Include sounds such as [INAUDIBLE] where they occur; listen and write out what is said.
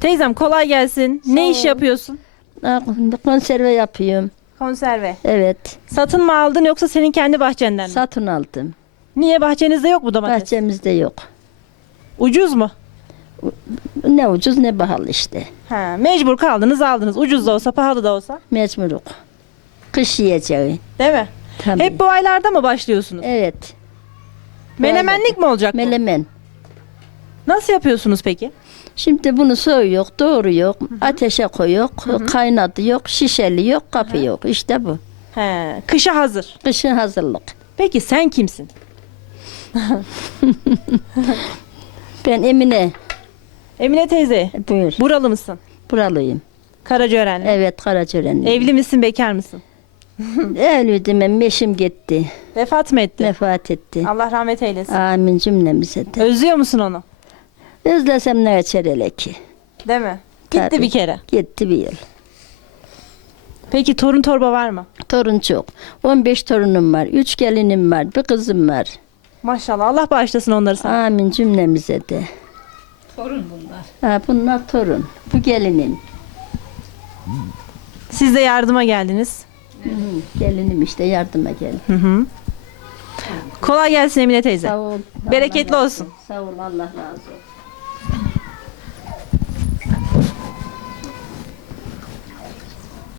Teyzem kolay gelsin. ne iş yapıyorsun? Ha, Konserve yapıyorum. Konserve. Evet. Satın mı aldın yoksa senin kendi bahçenden mi? Satın aldım. Niye bahçenizde yok mu domates? Bahçemizde yok. Ucuz mu? Ne ucuz ne pahalı işte. Ha, mecbur kaldınız aldınız. Ucuz da olsa pahalı da olsa. Mecburuk. Kış yiyeceği. Değil mi? Tabii. Hep bu aylarda mı başlıyorsunuz? Evet. Menemenlik mi olacak bu? Melemen. Nasıl yapıyorsunuz peki? Şimdi bunu soğuyor, doğruyor, ateşe koyuyor, kaynadı yok, şişeli yok, kapı yok. İşte bu. He, kışa hazır. Kışın hazırlık. Peki sen kimsin? [LAUGHS] Ben Emine. Emine teyze. Buyur. Buralı mısın? Buralıyım. Karacaörenli. Evet Karacörenli. Evli misin, bekar mısın? [LAUGHS] Evliydim ben, meşim gitti. Vefat mı etti? Vefat etti. Allah rahmet eylesin. Amin cümlemize de. Özlüyor musun onu? Özlesem ne geçer hele ki. Değil mi? Gitti Tabii. bir kere. Gitti bir yıl. Peki torun torba var mı? Torun çok. 15 torunum var. 3 gelinim var. Bir kızım var. Maşallah. Allah bağışlasın onları sana. Amin cümlemize de. Torun bunlar. Ha, bunlar torun. Bu gelinim. Siz de yardıma geldiniz. Hı hı, Gelinim işte yardıma gel. Hı hı. Kolay gelsin Emine teyze. Sağ ol. Bereketli olsun. Sağ ol Allah razı olsun.